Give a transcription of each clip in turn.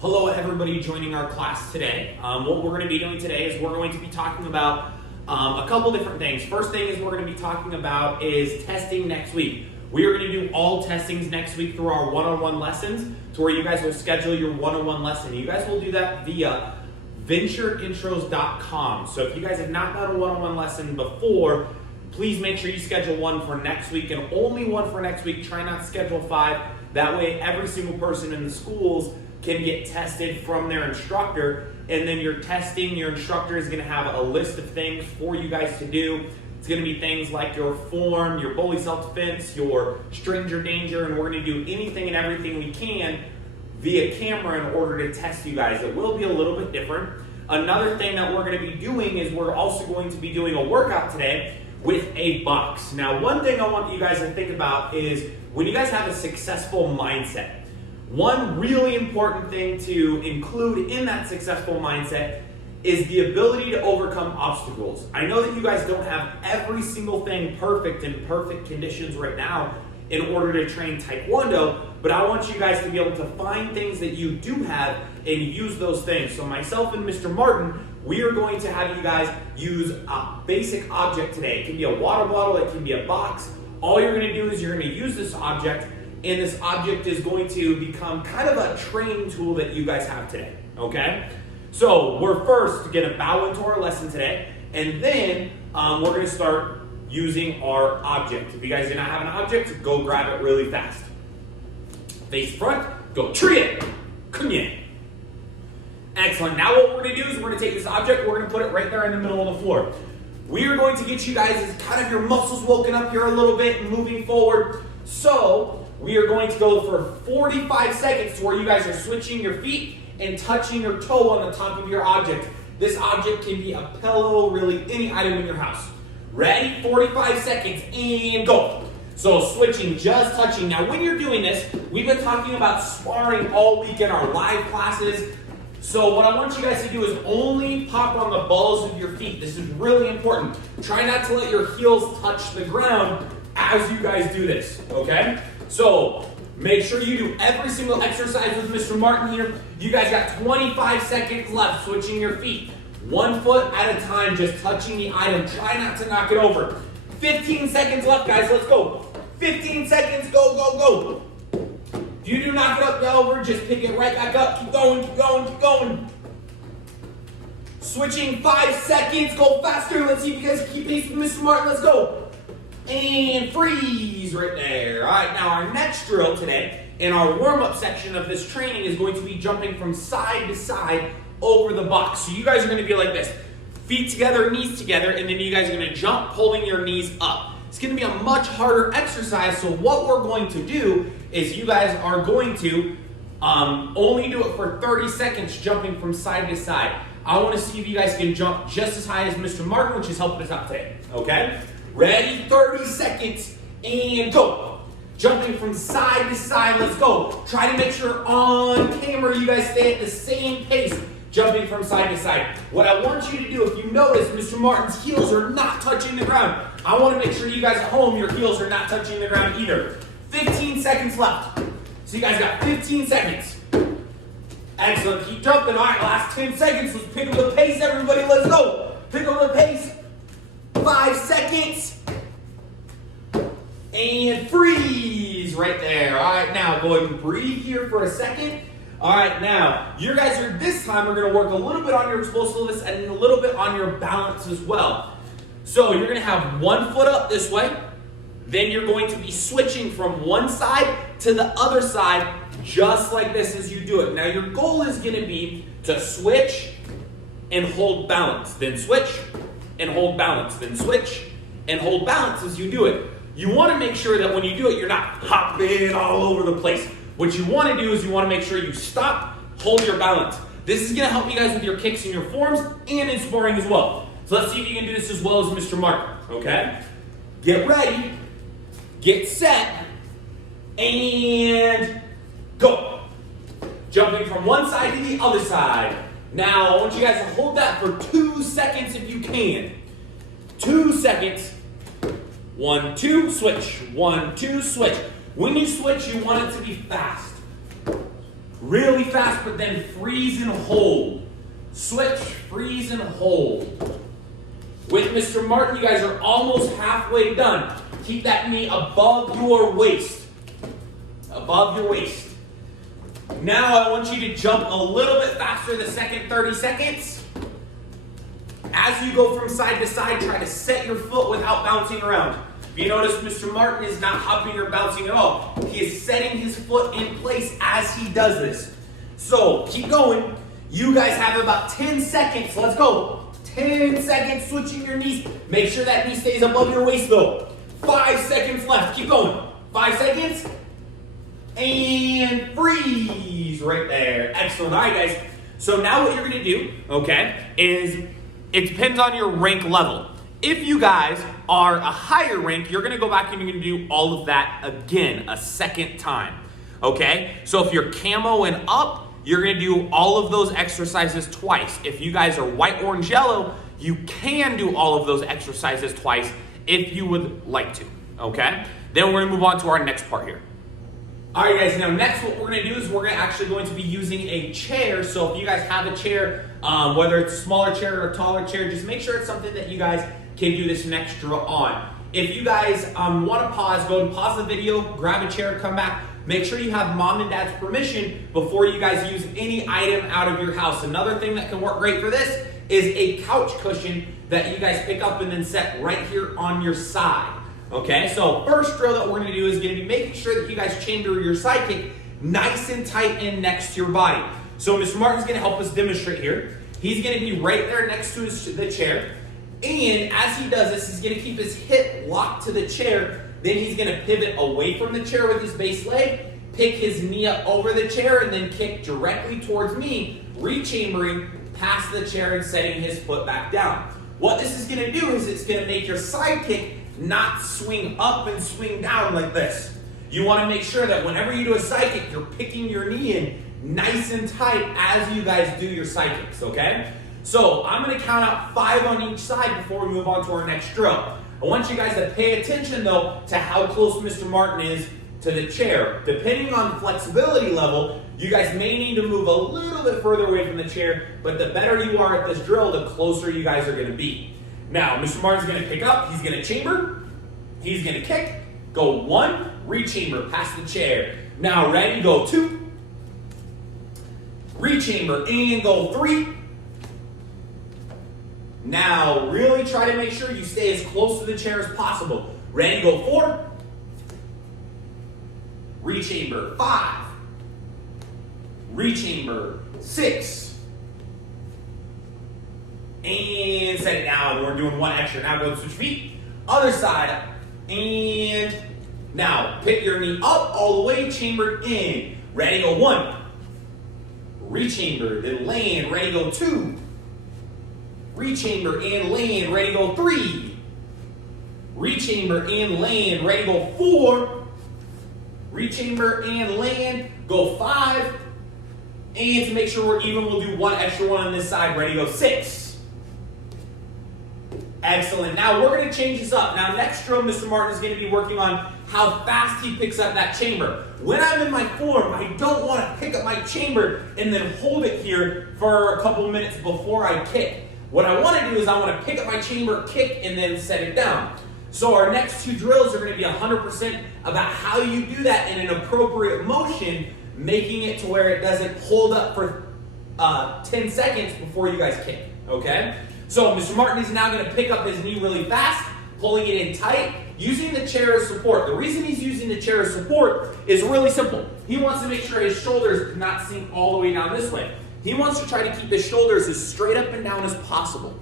Hello everybody joining our class today. What we're going to be doing today is we're going to be talking about a couple different things. First thing is we're going to be talking about is testing next week. We are going to do all testings next week through our one-on-one lessons to where you guys will schedule your one-on-one lesson. You guys will do that via ventureintros.com. So if you guys have not done a one-on-one lesson before, please make sure you schedule one for next week and only one for next week. Try not to schedule 5. That way every single person in the schools can get tested from their instructor, and then your instructor is going to have a list of things for you guys to do. It's going to be things like your form, your bully self-defense, your stranger danger, and we're going to do anything and everything we can via camera in order to test you guys. It will be a little bit different. Another thing that we're going to be doing is we're also going to be doing a workout today with a box. Now, one thing I want you guys to think about is when you guys have a successful mindset, one really important thing to include in that successful mindset is the ability to overcome obstacles. I know that you guys don't have every single thing perfect in perfect conditions right now in order to train Taekwondo, but I want you guys to be able to find things that you do have and use those things. So myself and Mr. Martin, we are going to have you guys use a basic object today. It can be a water bottle, it can be a box. All you're going to do is you're going to use this object, and this object is going to become kind of a training tool that you guys have today, okay? So we're first going to bow into our lesson today, and then we're going to start using our object. If you guys do not have an object, go grab it really fast. Face front, go tree it, kunye. Excellent. Now what we're going to do is we're going to take this object, we're going to put it right there in the middle of the floor. We are going to get you guys as kind of your muscles woken up here a little bit and moving forward. So we are going to go for 45 seconds to where you guys are switching your feet and touching your toe on the top of your object. This object can be a pillow, really any item in your house. Ready? 45 seconds and go. So switching, just touching. Now when you're doing this, we've been talking about sparring all week in our live classes. So what I want you guys to do is only pop on the balls of your feet. This is really important. Try not to let your heels touch the ground as you guys do this, okay? So make sure you do every single exercise with Mr. Martin here. You guys got 25 seconds left switching your feet. 1 foot at a time, just touching the item. Try not to knock it over. 15 seconds left, guys. Let's go. 15 seconds. Go, go, go. If you do knock it up over, just pick it right back up. Keep going, keep going, keep going. Switching 5 seconds. Go faster. Let's see if you guys keep pace with Mr. Martin. Let's go. And freeze right there. All right, now our next drill today in our warm-up section of this training is going to be jumping from side to side over the box. So you guys are going to be like this. Feet together, knees together, and then you guys are going to jump, pulling your knees up. It's going to be a much harder exercise, so what we're going to do is you guys are going to only do it for 30 seconds, jumping from side to side. I want to see if you guys can jump just as high as Mr. Martin, which is helping us out today, okay? Ready? 30 seconds and go. Jumping from side to side, let's go. Try to make sure on camera you guys stay at the same pace, jumping from side to side. What I want you to do, if you notice, Mr. Martin's heels are not touching the ground. I want to make sure you guys at home, your heels are not touching the ground either. 15 seconds left. So you guys got 15 seconds. Excellent, keep jumping. All right, last 10 seconds. Let's pick up the pace, everybody. Let's go. Pick up the pace. 5 seconds. And freeze right there. All right, now go ahead and breathe here for a second. All right, now you guys are this time we're going to work a little bit on your explosiveness and a little bit on your balance as well. So you're going to have 1 foot up this way. Then you're going to be switching from one side to the other side just like this as you do it. Now your goal is going to be to switch and hold balance, then switch and hold balance, then switch and hold balance as you do it. You want to make sure that when you do it, you're not hopping all over the place. What you want to do is you want to make sure you stop, hold your balance. This is going to help you guys with your kicks and your forms and in sparring as well. So let's see if you can do this as well as Mr. Martin, okay? Get ready, get set, and go. Jumping from one side to the other side. Now, I want you guys to hold that for 2 seconds if you can. 2 seconds. 1, 2, switch. 1, 2, switch. When you switch, you want it to be fast. really fast, but then freeze and hold. Switch, freeze and hold. With Mr. Martin, you guys are almost halfway done. Keep that knee above your waist. Above your waist. Now I want you to jump a little bit faster the second 30 seconds. As you go from side to side, try to set your foot without bouncing around. If you notice, Mr. Martin is not hopping or bouncing at all. He is setting his foot in place as he does this. So keep going. You guys have about 10 seconds. Let's go. 10 seconds switching your knees. Make sure that knee stays above your waist though. 5 seconds left. Keep going. 5 seconds. And freeze right there. Excellent. All right, guys. So now what you're going to do, okay, is it depends on your rank level. If you guys are a higher rank, you're going to go back and you're going to do all of that again a second time. Okay? So if you're camo and up, you're going to do all of those exercises twice. If you guys are white, orange, yellow, you can do all of those exercises twice if you would like to. Okay? Then we're going to move on to our next part here. All right, guys. Now, next, what we're going to do is we're actually going to be using a chair. So if you guys have a chair, whether it's a smaller chair or a taller chair, just make sure it's something that you guys can do this next drill on. If you guys want to pause, go and pause the video, grab a chair, come back. Make sure you have mom and dad's permission before you guys use any item out of your house. Another thing that can work great for this is a couch cushion that you guys pick up and then set right here on your side. Okay, so first drill that we're going to do is going to be making sure that you guys chamber your side kick nice and tight in next to your body. So Mr. Martin's going to help us demonstrate here. He's going to be right there next to the chair. And as he does this, he's going to keep his hip locked to the chair. Then he's going to pivot away from the chair with his base leg, pick his knee up over the chair, and then kick directly towards me, rechambering past the chair and setting his foot back down. What this is going to do is it's going to make your side kick not swing up and swing down like this. You want to make sure that whenever you do a side kick, you're picking your knee in nice and tight as you guys do your side kicks, okay? So I'm going to count out 5 on each side before we move on to our next drill. I want you guys to pay attention, though, to how close Mr. Martin is to the chair. Depending on flexibility level, you guys may need to move a little bit further away from the chair, but the better you are at this drill, the closer you guys are going to be. Now, Mr. Martin's going to pick up, he's going to chamber, he's going to kick, go 1, rechamber past the chair. Now, ready, go 2, rechamber, and go 3. Now, really try to make sure you stay as close to the chair as possible. Ready, go 4. Rechamber, 5. Rechamber, 6. And set it down. We're doing 1 extra. Now go switch feet. Other side. And now pick your knee up all the way, chambered in. Ready, go 1. Rechamber, then land. Ready, go 2. Rechamber and land, ready, go 3. Rechamber and land, ready, go 4. Rechamber and land, go 5. And to make sure we're even, we'll do 1 extra one on this side, ready, go 6. Excellent. Now we're going to change this up. Now next drill, Mr. Martin is going to be working on how fast he picks up that chamber. When I'm in my form, I don't want to pick up my chamber and then hold it here for a couple minutes before I kick. What I want to do is I want to pick up my chamber, kick, and then set it down. So our next 2 drills are going to be 100% about how you do that in an appropriate motion, making it to where it doesn't hold up for 10 seconds before you guys kick, okay? So Mr. Martin is now going to pick up his knee really fast, pulling it in tight, using the chair as support. The reason he's using the chair as support is really simple. He wants to make sure his shoulders do not sink all the way down this way. He wants to try to keep his shoulders as straight up and down as possible.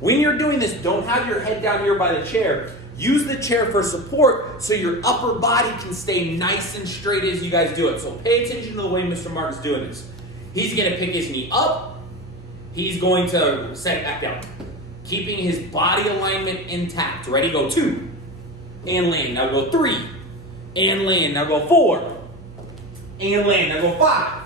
When you're doing this, don't have your head down here by the chair. Use the chair for support so your upper body can stay nice and straight as you guys do it. So pay attention to the way Mr. Martin's doing this. He's going to pick his knee up. He's going to set it back down, keeping his body alignment intact. Ready, go 2. And land. Now go 3. And land. Now go 4. And land. Now go 5.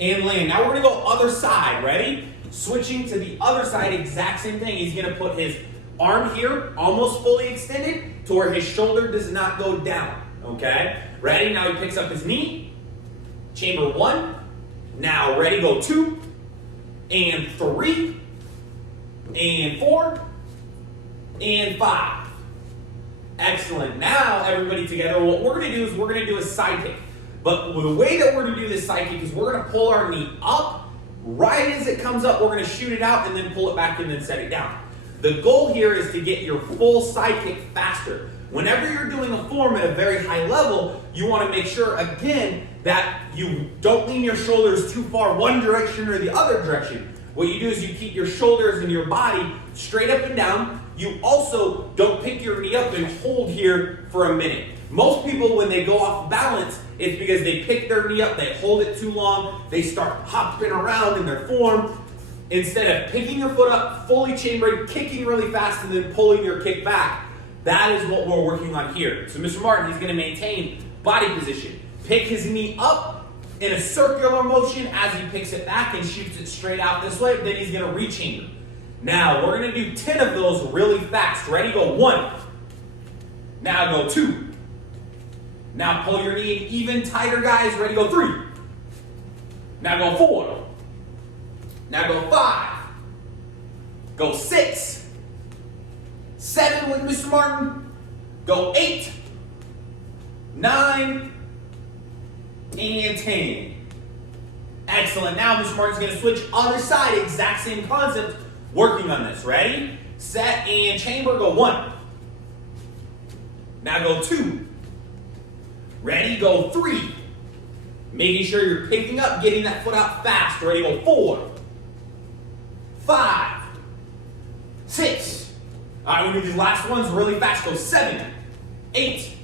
And land. Now we're going to go other side. Ready? Switching to the other side, exact same thing. He's going to put his arm here, almost fully extended, to where his shoulder does not go down. Okay? Ready? Now he picks up his knee. Chamber 1. Now, ready, go 2, and 3, and 4, and 5. Excellent. Now, everybody together, what we're going to do is we're going to do a side kick. But the way that we're going to do this side kick is we're going to pull our knee up. Right as it comes up, we're going to shoot it out and then pull it back and then set it down. The goal here is to get your full side kick faster. Whenever you're doing a form at a very high level, you want to make sure, again, that you don't lean your shoulders too far one direction or the other direction. What you do is you keep your shoulders and your body straight up and down. You also don't pick your knee up and hold here for a minute. Most people, when they go off balance, it's because they pick their knee up, they hold it too long, they start hopping around in their form. Instead of picking your foot up, fully chambered, kicking really fast, and then pulling your kick back, that is what we're working on here. So Mr. Martin, he's going to maintain body position. Pick his knee up in a circular motion as he picks it back and shoots it straight out this way. Then he's going to rechamber. Now, we're going to do 10 of those really fast. Ready? Go 1. Now go 2. Now pull your knee in even tighter, guys. Ready? Go 3. Now go 4. Now go 5. Go 6. 7 with Mr. Martin. Go 8. 9. And 10. Excellent. Now Mr. Martin's going to switch other side. Exact same concept. Working on this. Ready? Set and chamber. Go 1. Now go 2. Ready? Go 3. Making sure you're picking up, getting that foot out fast. Ready? Go 4. 5. 6. All right, we're going to do these last ones really fast. Go 7. 8.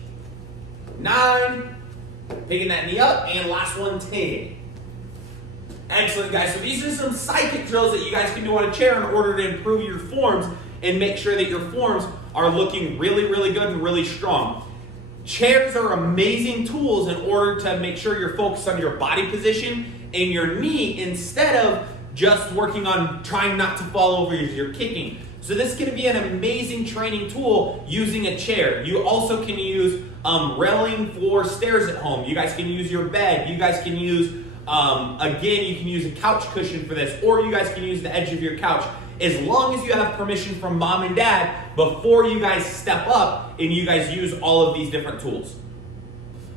9. Picking that knee up. And last one, 10. Excellent, guys. So these are some side kick drills that you guys can do on a chair in order to improve your forms and make sure that your forms are looking really, really good and really strong. Chairs are amazing tools in order to make sure you're focused on your body position and your knee instead of just working on trying not to fall over as you're kicking. So this is going to be an amazing training tool using a chair. You also can use railing for stairs at home. You guys can use your bed. You guys can use, again, you can use a couch cushion for this, or you guys can use the edge of your couch. As long as you have permission from mom and dad before you guys step up and you guys use all of these different tools.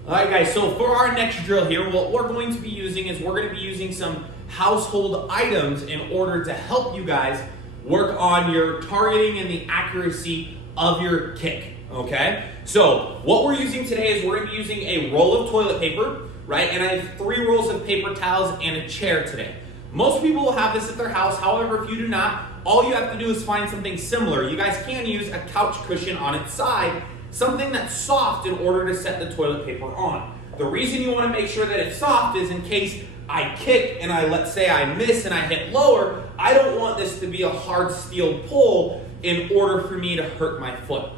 All right, guys, so for our next drill here, what we're going to be using is we're going to be using some household items in order to help you guys work on your targeting and the accuracy of your kick, okay? So what we're using today is we're going to be using a roll of toilet paper, right? And I have 3 rolls of paper towels and a chair today. Most people will have this at their house. However, if you do not, all you have to do is find something similar. You guys can use a couch cushion on its side, something that's soft in order to set the toilet paper on. The reason you want to make sure that it's soft is in case I kick and let's say I miss and I hit lower, I don't want this to be a hard steel pull in order for me to hurt my foot.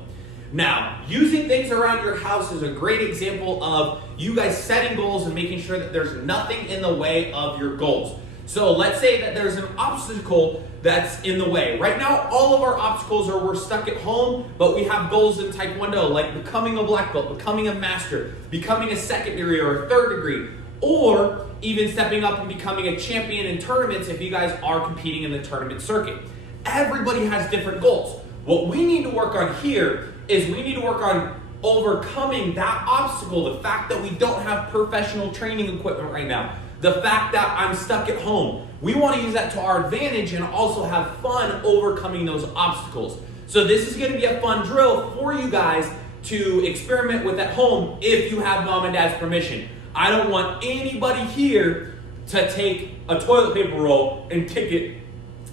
Now, using things around your house is a great example of you guys setting goals and making sure that there's nothing in the way of your goals. So let's say that there's an obstacle that's in the way. Right now, all of our obstacles are we're stuck at home, but we have goals in Taekwondo, like becoming a black belt, becoming a master, becoming a secondary or a third degree, or even stepping up and becoming a champion in tournaments if you guys are competing in the tournament circuit. Everybody has different goals. What we need to work on here is we need to work on overcoming that obstacle, the fact that we don't have professional training equipment right now, the fact that I'm stuck at home. We want to use that to our advantage and also have fun overcoming those obstacles. So this is going to be a fun drill for you guys to experiment with at home if you have mom and dad's permission. I don't want anybody here to take a toilet paper roll and kick it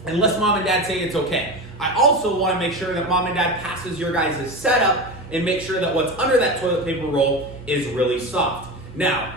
unless mom and dad say it's okay. I also want to make sure that mom and dad passes your guys' setup and make sure that what's under that toilet paper roll is really soft. Now,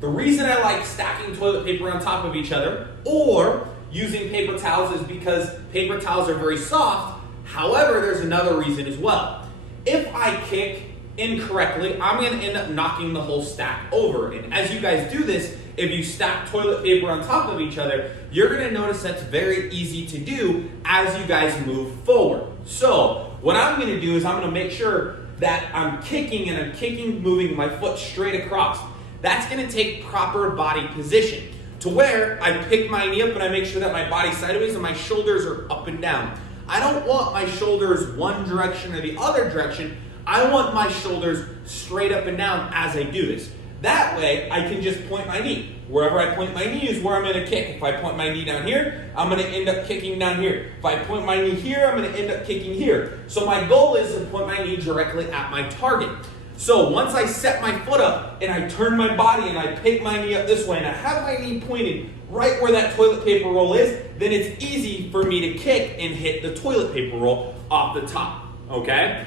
the reason I like stacking toilet paper on top of each other or using paper towels is because paper towels are very soft. However, there's another reason as well. If I kick incorrectly, I'm going to end up knocking the whole stack over. And as you guys do this, if you stack toilet paper on top of each other, you're going to notice that's very easy to do as you guys move forward. So what I'm going to do is I'm going to make sure that I'm kicking, moving my foot straight across. That's going to take proper body position. to where I pick my knee up and I make sure that my body's sideways and my shoulders are up and down. I don't want my shoulders one direction or the other direction. I want my shoulders straight up and down as I do this. That way, I can just point my knee. Wherever I point my knee is where I'm going to kick. If I point my knee down here, I'm going to end up kicking down here. If I point my knee here, I'm going to end up kicking here. So my goal is to point my knee directly at my target. So once I set my foot up and I turn my body and I pick my knee up this way and I have my knee pointed right where that toilet paper roll is, then it's easy for me to kick and hit the toilet paper roll off the top, okay?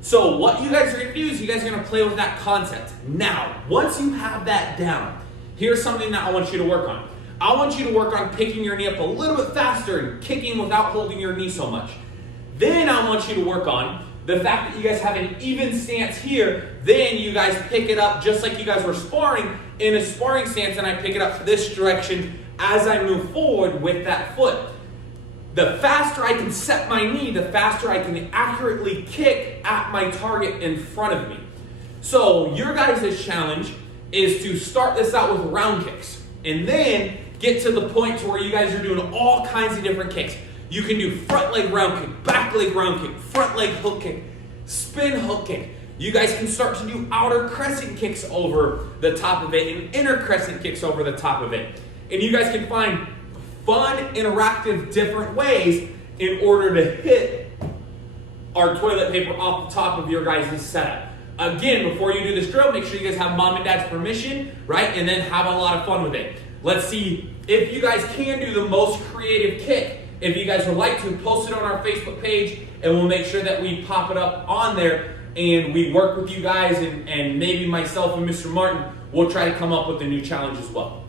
So what you guys are going to do is you guys are going to play with that concept. Now, once you have that down, here's something that I want you to work on. I want you to work on picking your knee up a little bit faster and kicking without holding your knee so much. Then I want you to work on the fact that you guys have an even stance here. Then you guys pick it up just like you guys were sparring in a sparring stance, and I pick it up this direction as I move forward with that foot. The faster I can set my knee, the faster I can accurately kick at my target in front of me. So your guys' challenge is to start this out with round kicks and then get to the point to where you guys are doing all kinds of different kicks. You can do front leg round kick, back leg round kick, front leg hook kick, spin hook kick. You guys can start to do outer crescent kicks over the top of it and inner crescent kicks over the top of it. And you guys can find fun, interactive, different ways in order to hit our toilet paper off the top of your guys' setup. Again, before you do this drill, make sure you guys have mom and dad's permission, right? And then have a lot of fun with it. Let's see if you guys can do the most creative kick. If you guys would like to, post it on our Facebook page and we'll make sure that we pop it up on there and we work with you guys and maybe myself and Mr. Martin will try to come up with a new challenge as well.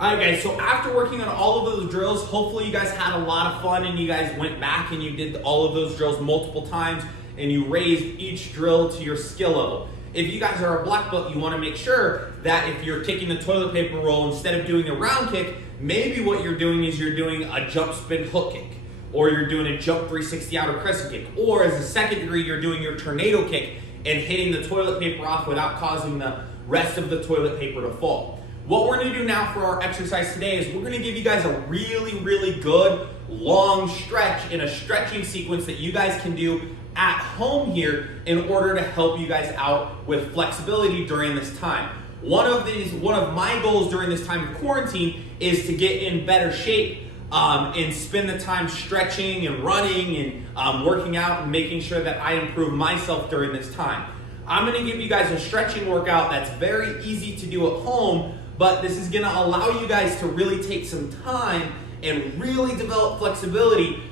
Alright guys, so after working on all of those drills, hopefully you guys had a lot of fun and you guys went back and you did all of those drills multiple times and you raised each drill to your skill level. If you guys are a black belt, you want to make sure that if you're kicking the toilet paper roll, instead of doing a round kick, maybe what you're doing is you're doing a jump spin hook kick, or you're doing a jump 360 outer crescent kick, or as a second degree, you're doing your tornado kick and hitting the toilet paper off without causing the rest of the toilet paper to fall. What we're going to do now for our exercise today is we're going to give you guys a really, really good long stretch in a stretching sequence that you guys can do at home here in order to help you guys out with flexibility during this time. One of my goals during this time of quarantine is to get in better shape and spend the time stretching and running and working out and making sure that I improve myself during this time. I'm going to give you guys a stretching workout that's very easy to do at home, but this is going to allow you guys to really take some time and really develop flexibility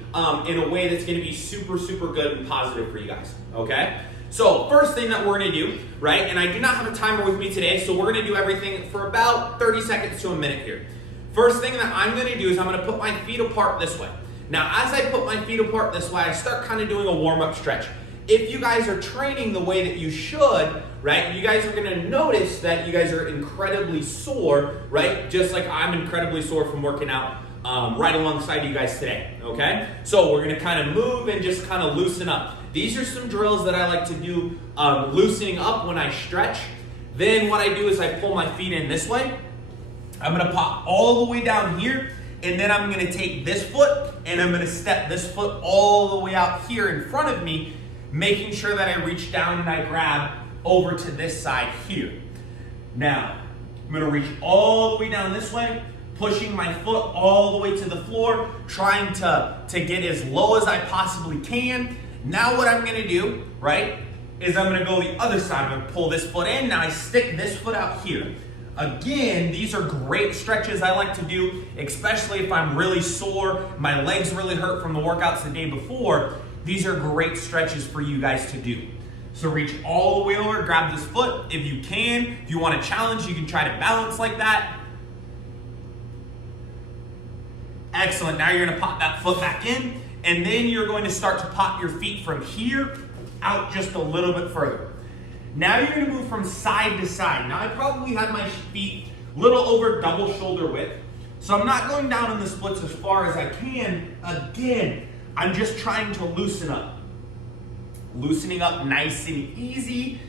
in a way that's going to be super, super good and positive for you guys, okay? So first thing that we're going to do, right, and I do not have a timer with me today, so we're going to do everything for about 30 seconds to a minute here. First thing that I'm going to do is I'm going to put my feet apart this way. Now, as I put my feet apart this way, I start kind of doing a warm-up stretch. If you guys are training the way that you should, right, you guys are going to notice that you guys are incredibly sore, right, just like I'm incredibly sore from working out right alongside you guys today, okay? So we're going to kind of move and just kind of loosen up. These are some drills that I like to do loosening up when I stretch. Then what I do is I pull my feet in this way. I'm going to pop all the way down here, and then I'm going to take this foot and I'm going to step this foot all the way out here in front of me, making sure that I reach down and I grab over to this side here. Now, I'm going to reach all the way down this way, pushing my foot all the way to the floor, trying to get as low as I possibly can. Now what I'm going to do, right, is I'm going to go the other side. I'm going to pull this foot in. Now I stick this foot out here. Again, these are great stretches I like to do, especially if I'm really sore, my legs really hurt from the workouts the day before. These are great stretches for you guys to do. So reach all the way over, grab this foot if you can. If you want to challenge, you can try to balance like that. Excellent. Now you're going to pop that foot back in, and then you're going to start to pop your feet from here out just a little bit further. Now you're going to move from side to side. Now I probably have my feet a little over double shoulder width, so I'm not going down in the splits as far as I can. Again, I'm just trying to loosen up. Loosening up nice and easy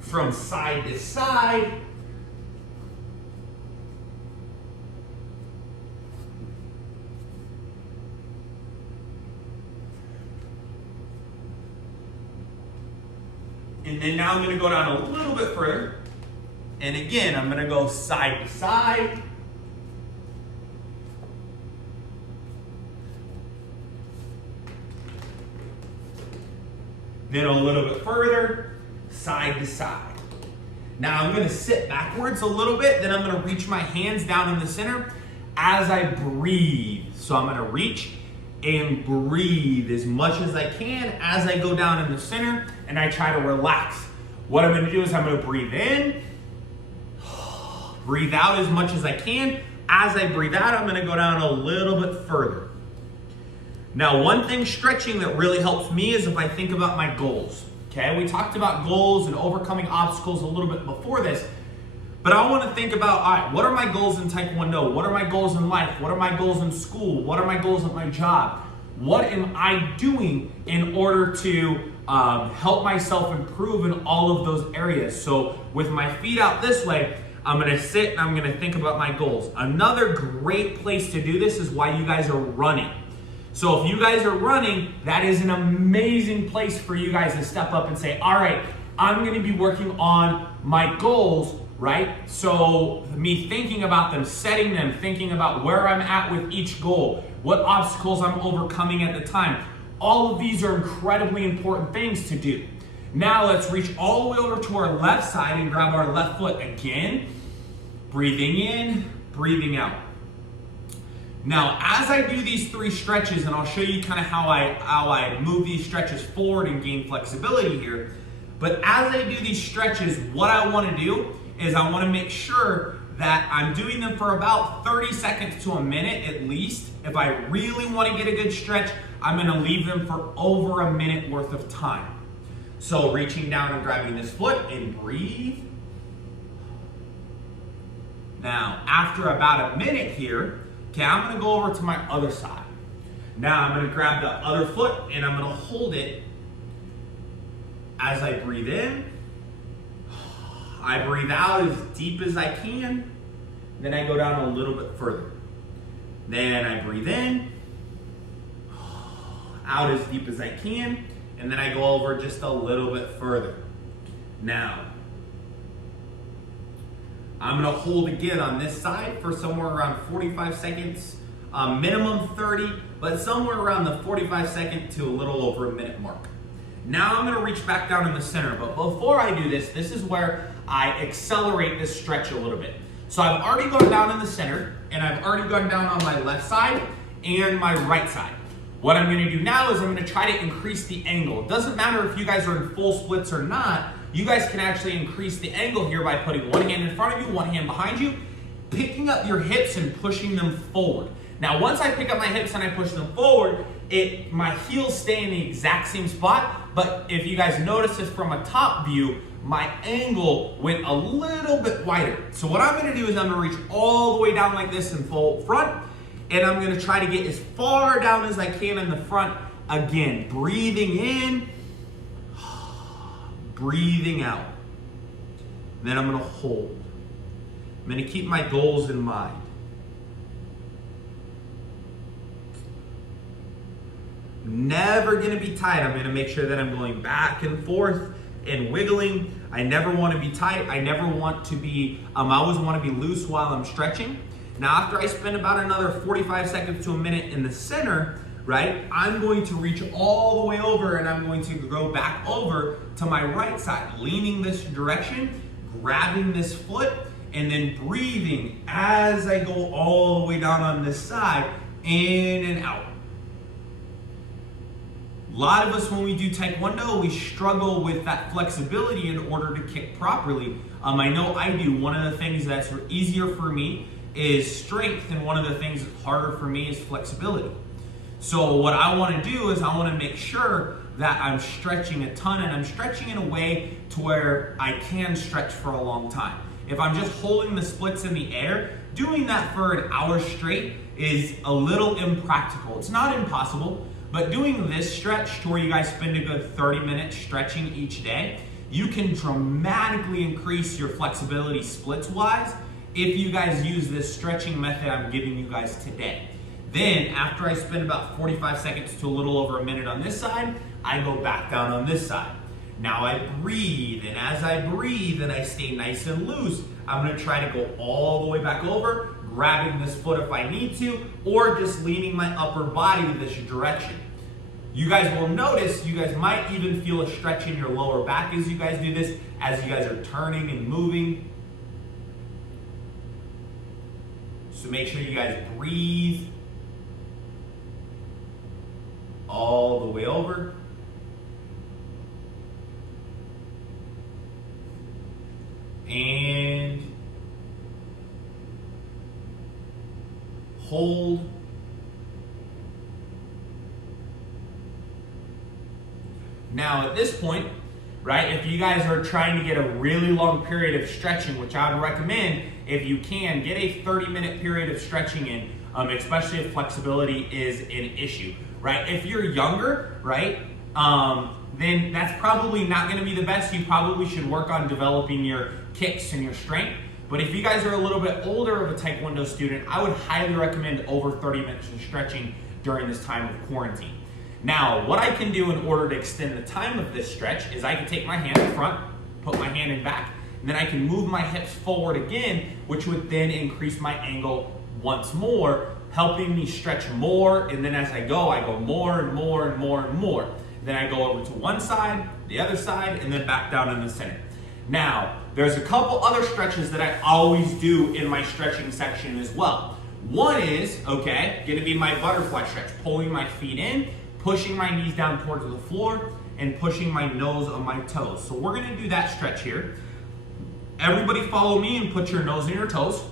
from side to side. And then now I'm gonna go down a little bit further. And again, I'm gonna go side to side. Then a little bit further, side to side. Now I'm gonna sit backwards a little bit, then I'm gonna reach my hands down in the center as I breathe. So I'm gonna reach and breathe as much as I can as I go down in the center and I try to relax. What I'm gonna do is I'm gonna breathe in, breathe out as much as I can. As I breathe out, I'm gonna go down a little bit further. Now, one thing stretching that really helps me is if I think about my goals. Okay, we talked about goals and overcoming obstacles a little bit before this, but I want to think about, all right, what are my goals in Taekwondo? What are my goals in life? What are my goals in school? What are my goals at my job? What am I doing in order to help myself improve in all of those areas? So with my feet out this way, I'm gonna sit and I'm gonna think about my goals. Another great place to do this is while you guys are running. So if you guys are running, that is an amazing place for you guys to step up and say, all right, I'm gonna be working on my goals, right? So me thinking about them, setting them, thinking about where I'm at with each goal, what obstacles I'm overcoming at the time. All of these are incredibly important things to do. Now let's reach all the way over to our left side and grab our left foot again. Breathing in, breathing out. Now, as I do these three stretches, and I'll show you kind of how I move these stretches forward and gain flexibility here, but as I do these stretches, what I want to do is I want to make sure that I'm doing them for about 30 seconds to a minute at least. If I really want to get a good stretch, I'm going to leave them for over a minute worth of time. So reaching down and grabbing this foot and breathe. Now, after about a minute here, okay, I'm gonna go over to my other side. Now I'm gonna grab the other foot and I'm gonna hold it as I breathe in. I breathe out as deep as I can. Then I go down a little bit further. Then I breathe in, out as deep as I can, and then I go over just a little bit further. Now, I'm gonna hold again on this side for somewhere around 45 seconds, minimum 30, but somewhere around the 45 second to a little over a minute mark. Now I'm gonna reach back down in the center, but before I do this, this is where I accelerate this stretch a little bit. So I've already gone down in the center, and I've already gone down on my left side and my right side. What I'm gonna do now is I'm gonna try to increase the angle. It doesn't matter if you guys are in full splits or not, you guys can actually increase the angle here by putting one hand in front of you, one hand behind you, picking up your hips and pushing them forward. Now, once I pick up my hips and I push them forward, my heels stay in the exact same spot, but if you guys notice this from a top view, my angle went a little bit wider. So what I'm gonna do is I'm gonna reach all the way down like this in full front, and I'm gonna try to get as far down as I can in the front. Again, breathing in, breathing out. Then I'm gonna hold. I'm gonna keep my goals in mind. Never gonna be tight. I'm gonna make sure that I'm going back and forth and wiggling. I never wanna be tight. I never want to be, I always wanna be loose while I'm stretching. Now, after I spend about another 45 seconds to a minute in the center, right, I'm going to reach all the way over and I'm going to go back over to my right side, leaning this direction, grabbing this foot, and then breathing as I go all the way down on this side, in and out. A lot of us, when we do Taekwondo, we struggle with that flexibility in order to kick properly. I know I do. One of the things that's easier for me is strength, and one of the things that's harder for me is flexibility. So what I want to do is I want to make sure that I'm stretching a ton, and I'm stretching in a way to where I can stretch for a long time. If I'm just holding the splits in the air, doing that for an hour straight is a little impractical. It's not impossible, but doing this stretch to where you guys spend a good 30 minutes stretching each day, you can dramatically increase your flexibility splits wise if you guys use this stretching method I'm giving you guys today. Then after I spend about 45 seconds to a little over a minute on this side, I go back down on this side. Now I breathe, and as I breathe and I stay nice and loose, I'm gonna try to go all the way back over, grabbing this foot if I need to, or just leaning my upper body in this direction. You guys will notice, you guys might even feel a stretch in your lower back as you guys do this, as you guys are turning and moving. So make sure you guys breathe all the way over. And hold. Now at this point, right, if you guys are trying to get a really long period of stretching, which I would recommend, if you can, get a 30-minute period of stretching in, especially if flexibility is an issue, right? If you're younger, right, then that's probably not going to be the best. You probably should work on developing your kicks and your strength. But if you guys are a little bit older of a Taekwondo student, I would highly recommend over 30 minutes of stretching during this time of quarantine. Now, what I can do in order to extend the time of this stretch is I can take my hand in front, put my hand in back, and then I can move my hips forward again, which would then increase my angle once more, helping me stretch more. And then as I go more and more and more and more. Then I go over to one side, the other side, and then back down in the center. Now, there's a couple other stretches that I always do in my stretching section as well. One is, okay, gonna be my butterfly stretch, pulling my feet in, pushing my knees down towards the floor, and pushing my nose on my toes. So we're gonna do that stretch here. Everybody follow me and put your nose on your toes.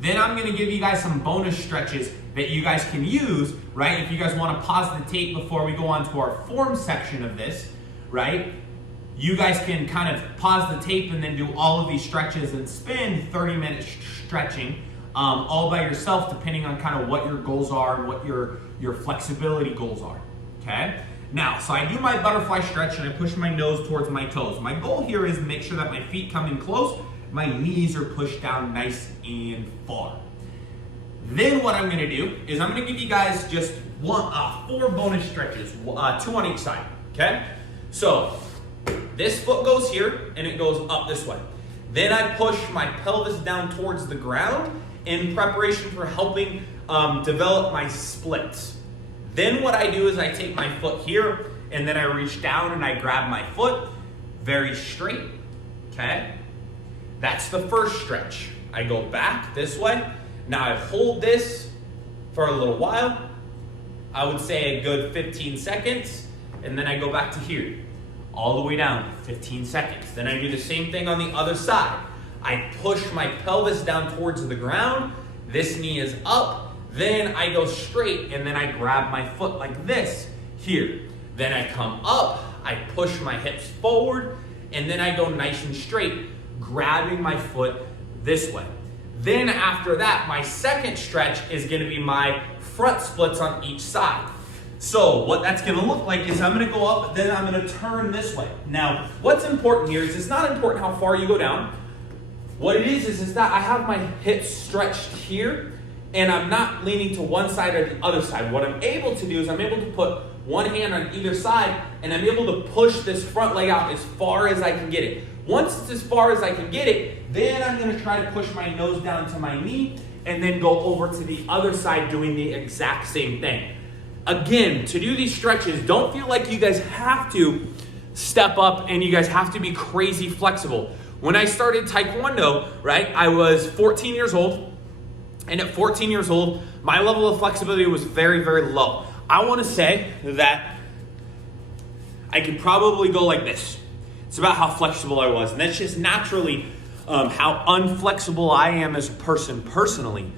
Then I'm gonna give you guys some bonus stretches that you guys can use, right? If you guys wanna pause the tape before we go on to our form section of this, right? You guys can kind of pause the tape and then do all of these stretches and spend 30 minutes stretching all by yourself, depending on kind of what your goals are and what your flexibility goals are, okay? Now, so I do my butterfly stretch and I push my nose towards my toes. My goal here is to make sure that my feet come in close, my knees are pushed down nice and far. Then what I'm gonna do is I'm gonna give you guys just 4 bonus stretches, 2 on each side, okay? So, this foot goes here and it goes up this way. Then I push my pelvis down towards the ground in preparation for helping develop my splits. Then what I do is I take my foot here and then I reach down and I grab my foot very straight, okay? That's the first stretch. I go back this way. Now I hold this for a little while. I would say a good 15 seconds. And then I go back to here, all the way down, 15 seconds. Then I do the same thing on the other side. I push my pelvis down towards the ground. This knee is up. Then I go straight and then I grab my foot like this here. Then I come up, I push my hips forward, and then I go nice and straight, grabbing my foot this way. Then after that, my second stretch is gonna be my front splits on each side. So what that's gonna look like is I'm gonna go up, then I'm gonna turn this way. Now, what's important here is it's not important how far you go down. What it is that I have my hips stretched here, and I'm not leaning to one side or the other side. What I'm able to do is I'm able to put one hand on either side, and I'm able to push this front leg out as far as I can get it. Once it's as far as I can get it, then I'm gonna try to push my nose down to my knee, and then go over to the other side doing the exact same thing. Again, to do these stretches, don't feel like you guys have to step up and you guys have to be crazy flexible. When I started Taekwondo, right, I was 14 years old. And at 14 years old, my level of flexibility was very, very low. I want to say that I could probably go like this. It's about how flexible I was. And that's just naturally how unflexible I am as a person personally.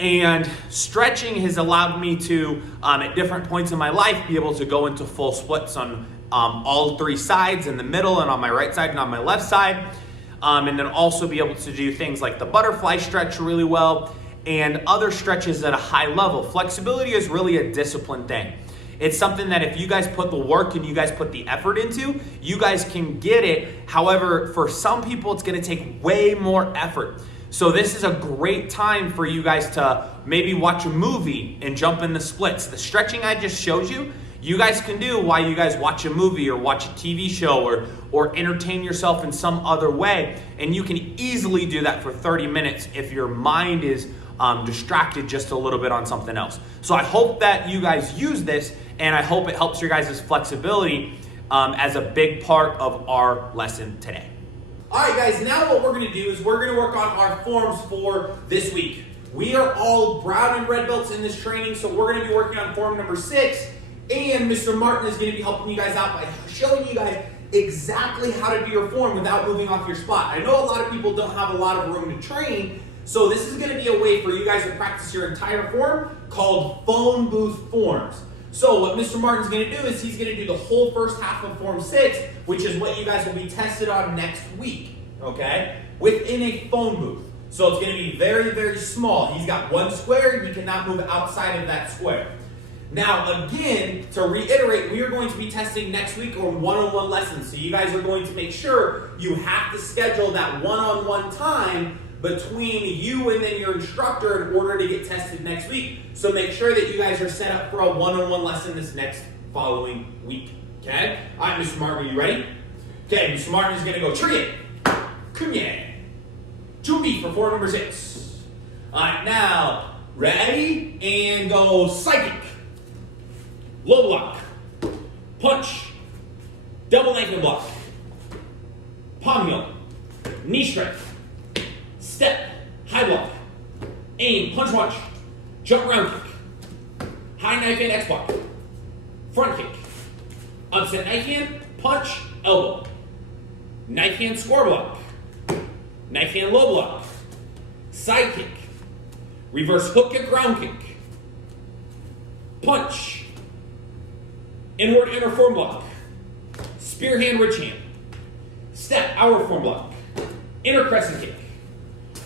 And stretching has allowed me to, at different points in my life, be able to go into full splits on all 3 sides, in the middle and on my right side and on my left side. And then also be able to do things like the butterfly stretch really well and other stretches at a high level. Flexibility is really a discipline thing. It's something that if you guys put the work and you guys put the effort into, you guys can get it. However, for some people, it's gonna take way more effort. So this is a great time for you guys to maybe watch a movie and jump in the splits. The stretching I just showed you, you guys can do while you guys watch a movie or watch a TV show or entertain yourself in some other way. And you can easily do that for 30 minutes if your mind is distracted just a little bit on something else. So I hope that you guys use this, and I hope it helps your guys' flexibility as a big part of our lesson today. All right, guys, now what we're going to do is we're going to work on our forms for this week. We are all brown and red belts in this training, so we're going to be working on form number 6, and Mr. Martin is going to be helping you guys out by showing you guys exactly how to do your form without moving off your spot. I know a lot of people don't have a lot of room to train, so this is going to be a way for you guys to practice your entire form called phone booth forms. So what Mr. Martin's going to do is he's going to do the whole first half of Form 6, which is what you guys will be tested on next week, okay, within a phone booth. So it's going to be very, very small. He's got one square. You cannot move outside of that square. Now, again, to reiterate, we are going to be testing next week on one-on-one lessons. So you guys are going to make sure you have to schedule that one-on-one time between you and then your instructor in order to get tested next week. So make sure that you guys are set up for a one-on-one lesson this next following week. Okay? All right, Mr. Martin, are you ready? Okay, Mr. Martin is going to go Trie, Kunye, Chumbi for form number 6. All right, now, ready? And go Psychic, Low Block, Punch, Double Ankle Block, Palm Heel, Knee Strike, Step, High Block, Aim, Punch Punch, Jump Round Kick, High Knife Hand X Block, Front Kick, Upset Knife Hand, Punch, Elbow, Knife Hand Score Block, Knife Hand Low Block, Side Kick, Reverse Hook Kick, Ground Kick, Punch, Inward Inner Form Block, Spear Hand Ridge Hand, Step, Outward Form Block, Inner Crescent Kick,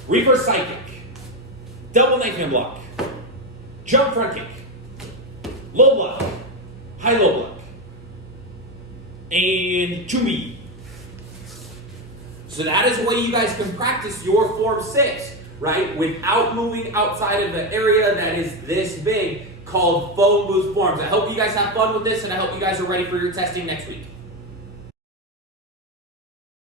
Reverse Side Kick, Double Knife Hand Block, Jump Front Kick, Low Block, High Low Block, and Chumbi. So that is the way you guys can practice your Form 6, right? Without moving outside of the area that is this big called phone booth forms. I hope you guys have fun with this, and I hope you guys are ready for your testing next week.